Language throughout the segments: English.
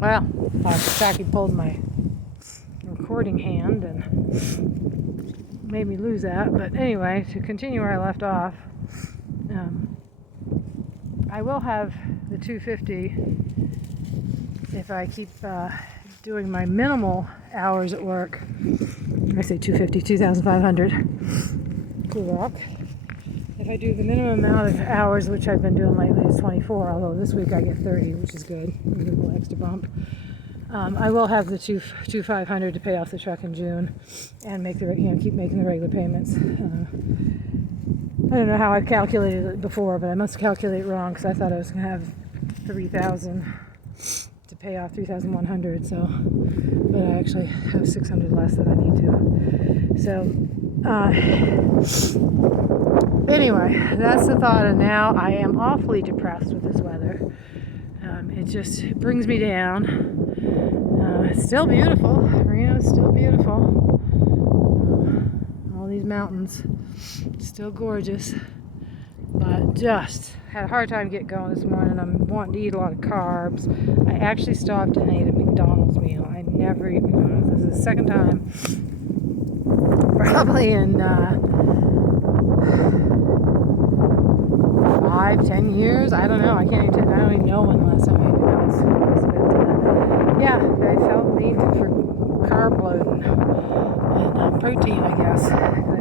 Well, Taki pulled my recording hand and made me lose that. But anyway, to continue where I left off, I will have the 250 if I keep doing my minimal hours at work. I say 250, 2,500. Cool rock. If I do the minimum amount of hours, which I've been doing lately, is 24, although this week I get 30, which is good. A little extra bump. I will have the 2,500 to pay off the truck in June, and keep making the regular payments. I don't know how I calculated it before, but I must calculate wrong because I thought I was going to have 3,000 to pay off 3,100. So, but I actually have 600 less than I need to. So. Anyway, that's the thought, and now I am awfully depressed with this weather. It just brings me down. It's still beautiful. Reno's still beautiful. All these mountains, still gorgeous. But just had a hard time getting going this morning. I'm wanting to eat a lot of carbs. I actually stopped and ate a McDonald's meal. I never eat McDonald's. This is the second time. Probably in 5-10 years. I don't know. I don't even know when the last time I ate McDonald's was. But yeah, I felt the need for carb loading and protein, I guess. I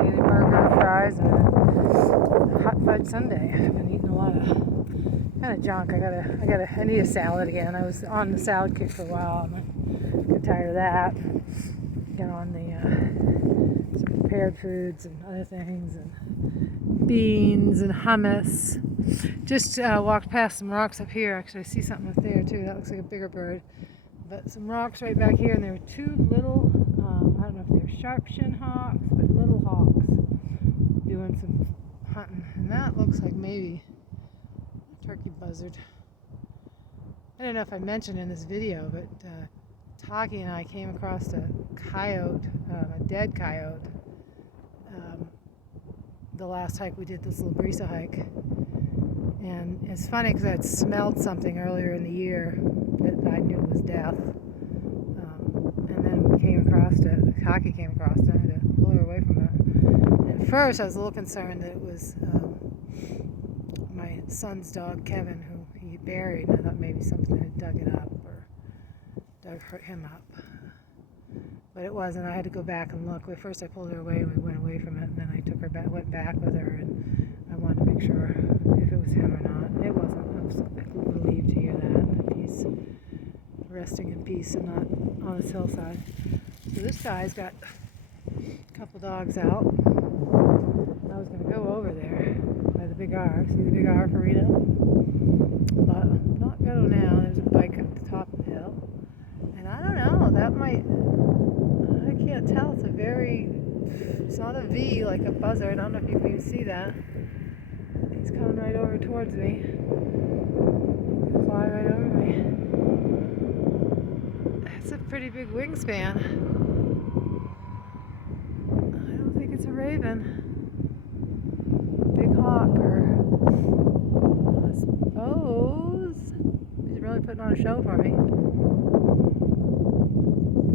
ate a burger, fries, and a hot fudge sundae. I've been eating a lot of kind of junk. I need a salad again. I was on the salad kick for a while, and I got tired of that. Got on the some prepared foods and other things, and beans and hummus. Just walked past some rocks up here. Actually, I see something up there too. That looks like a bigger bird. But some rocks right back here, and there were two little, I don't know if they're sharp-shin hawks, but little hawks doing some hunting. And that looks like maybe a turkey buzzard. I don't know if I mentioned in this video, but Taki and I came across a coyote, a dead coyote, the last hike we did, this little Brisa hike. And it's funny because I'd smelled something earlier in the year that I knew was death. And then we came across it, Taki came across it, I had to pull her away from it. And at first I was a little concerned that it was my son's dog, Kevin, who he buried, and I thought maybe something had dug it up or hurt him up. But it wasn't. I had to go back and look. At first I pulled her away and we went away from it, and then I took her back, went back with her, and I wanted to make sure if it was him or not. And it wasn't. I was relieved to hear that he's resting in peace and not on this hillside. So this guy's got a couple dogs out. I was going to go over there by the big R. See the big R for Rita? But not go now. There's a bike at the top of the hill. And I don't know, that might, I can't tell, it's not a V like a buzzard. I don't know if you can even see that. He's coming right over towards me. He'll fly right over me. That's a pretty big wingspan. I don't think it's a raven. Big hawk, or I suppose he's really putting on a show for me.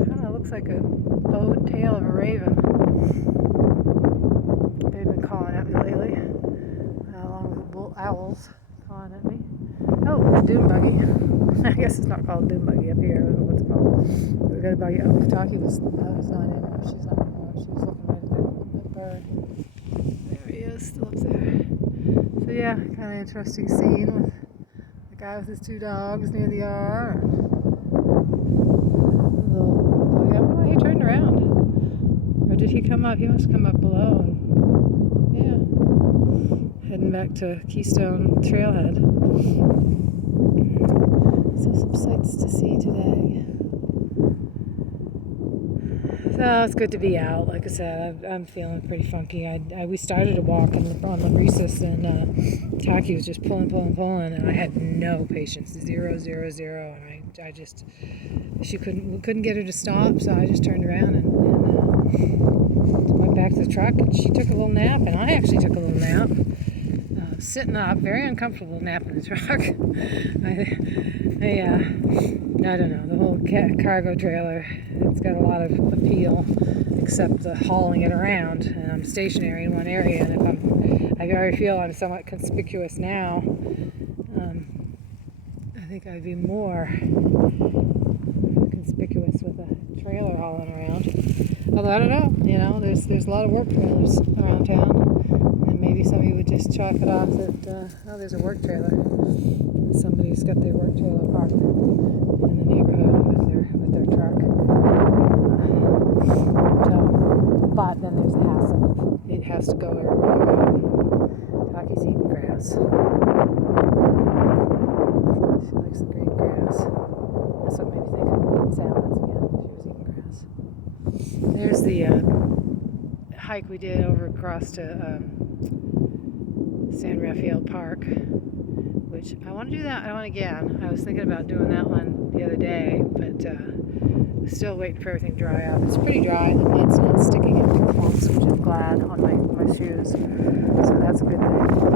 Kind of looks like a bowed tail of a raven. They've been calling at me lately, along with bull owls calling at me. Oh, it's a dune buggy. I guess it's not called dune buggy up here. I don't know what it's called. We got a buggy. Oh, Taki was not in there. She's not anymore. She was looking right at that bird. There he is, still up there. So yeah, kind of interesting scene with the guy with his two dogs near the R. He turned around. Or did he come up? He must come up below. And, yeah. Heading back to Keystone Trailhead. So some sights to see today. So it's good to be out. Like I said, I'm feeling pretty funky. We started a walk on the recess, and Taki was just pulling, and I had no patience. 0, 0, 0, and I just, we couldn't get her to stop, so I just turned around and went back to the truck, and she took a little nap, and I actually took a little nap. Sitting up, very uncomfortable nap in the truck. I I don't know, the whole cargo trailer, it's got a lot of appeal, except the hauling it around, and I'm stationary in one area, and if I already feel I'm somewhat conspicuous now, I think I'd be more conspicuous with a trailer hauling around. Although I don't know, there's a lot of work trailers around town, and maybe somebody would just chalk it off that there's a work trailer. Somebody's got their work trailer parked in the neighborhood with their truck. But then there's the hassle. It has to go everywhere you go. Taki's eating grass. She likes the green grass. That's what made me think of eating salads again. She was eating grass. There's the hike we did over across to San Rafael Park, which I want to do that one again. I was thinking about doing that one the other day, but still waiting for everything to dry up. It's pretty dry. The mud's not sticking into the clumps, which I'm glad, on my shoes. So that's a good thing. So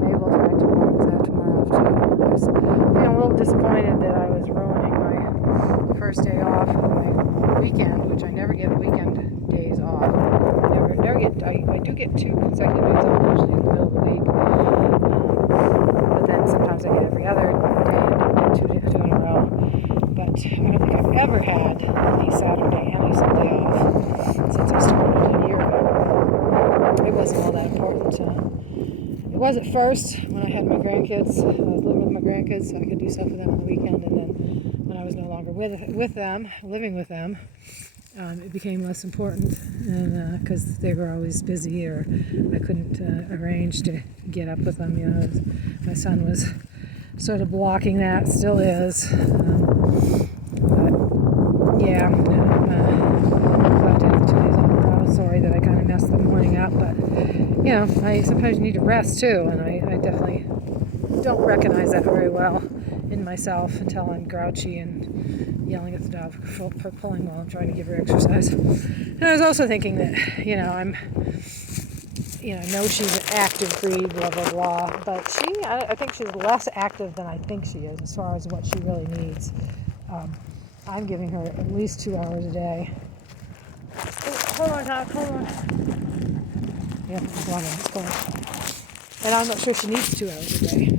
maybe we'll try tomorrow, because I have tomorrow off too. I was feeling a little disappointed that I was ruining my first day off of my weekend, which I never get weekend days off. Never get. I do get 2 consecutive days off, usually in the middle of the week. But then sometimes I get every other day and don't get two in a row. But I don't think I've ever had any Saturday and a Sunday off since I started a year ago. It wasn't all that important. It was at first when I had my grandkids. I was living with my grandkids, so I could do stuff with them on the weekend. And then when I was no longer with them, living with them, it became less important, and because they were always busy, or I couldn't arrange to get up with them. My son was sort of blocking that, still is. But yeah, I'm glad to have the 2 days off. I was sorry that I kind of messed the morning up, but I sometimes need to rest too, and I definitely don't recognize that very well in myself until I'm grouchy and yelling at the dog for pulling while I'm trying to give her exercise. And I was also thinking that, I know she's an active breed, blah, blah, blah, but I think she's less active than I think she is as far as what she really needs. I'm giving her at least 2 hours a day. Oh, hold on, Doc, hold on. Yeah, it's going. And I'm not sure she needs 2 hours a day.